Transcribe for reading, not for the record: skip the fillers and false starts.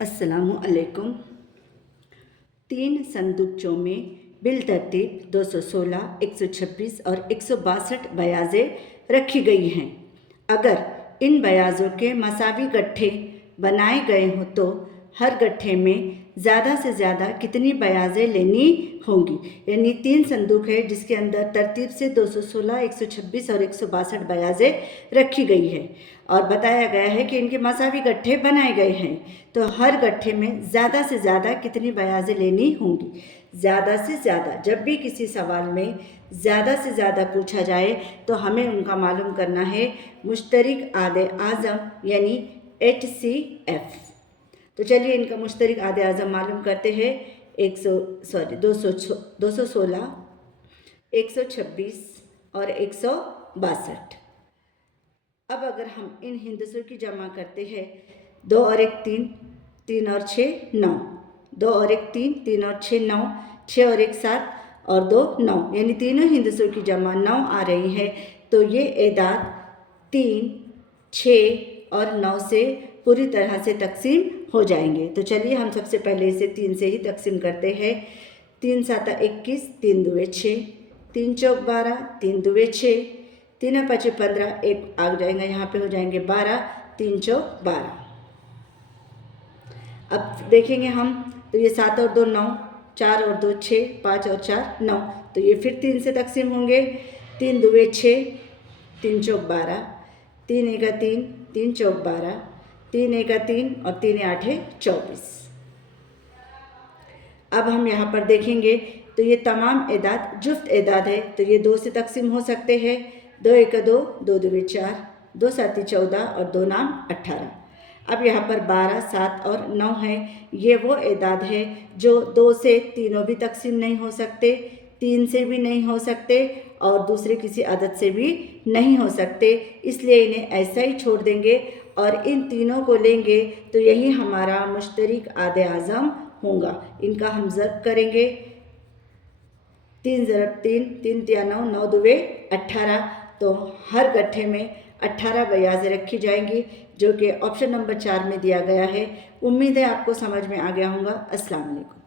अस्सलामुअलैकुम। 3 संदूकचों में बिल तरतीब 216, 126 और 162 बयाज़ें रखी गई हैं। अगर इन बयाज़ों के मसावी गट्ठे बनाए गए हों तो हर गट्ठे में ज़्यादा से ज़्यादा कितनी बयाज़ें लेनी होंगी। यानी 3 संदूक है जिसके अंदर तरतीब से 216, 126 और 162 बयाज़ें रखी गई है और बताया गया है कि इनके मसावी गट्ठे बनाए गए हैं। तो हर गट्ठे में ज़्यादा से ज़्यादा कितनी बयाज़ें लेनी होंगी। ज़्यादा से ज़्यादा, जब भी किसी सवाल में ज़्यादा से ज़्यादा पूछा जाए तो हमें उनका मालूम करना है मुश्तरिक आदे आज़म यानी HCF। तो चलिए इनका मुश्तरिक आदे आज़म मालूम करते हैं। 216, 126 और 162। अब अगर हम इन हिंदसों की जमा करते हैं, 2 और 1 3, 3 और 6 9, 2 और 1 3, 3 और 6 9, 6 और 1 7 और 2 9, यानी तीनों हिंदसों की जमा 9 आ रही है। तो ये एदाद 3, 6 और 9 से पूरी तरह से तकसीम हो जाएंगे। तो चलिए हम सबसे पहले इसे 3 से ही तकसीम करते हैं। 3 7 21, 3 2 6, 3 4 12, 3 2 6, 3 5 15, एक आ जाएगा यहाँ पे हो जाएंगे 12, 3 4 12। अब देखेंगे हम तो ये 7 और 2 9, 4 और 2 6, 5 और 4 9, तो ये फिर 3 से तकसीम होंगे। 3 2 6, 3 4 12, 3 1 3, 3 4 12, 3 1 3 और 3 8 24। अब हम यहाँ पर देखेंगे तो ये तमाम एदाद जुफ्त एदाद है, तो ये 2 से तकसीम हो सकते हैं। 2 1 2, 2 2 4, 2 7 14 और 2 9 18। अब यहाँ पर 12, 7 और 9 है। ये वो एदाद है जो 2 से तीनों भी तकसीम नहीं हो सकते, 3 से भी नहीं हो सकते और दूसरे किसी अदद से भी नहीं हो सकते। इसलिए इन्हें ऐसा ही छोड़ देंगे और इन तीनों को लेंगे तो यही हमारा मुश्तरिक आदे आज़म होगा। इनका हम ज़रब करेंगे। 3 ज़रब 3, 3 3 9, 9 2 18। तो हर गट्ठे में 18 बयाज़ें रखी जाएंगी जो कि ऑप्शन नंबर 4 में दिया गया है। उम्मीद है आपको समझ में आ गया होगा। अस्सलाम वालेकुम।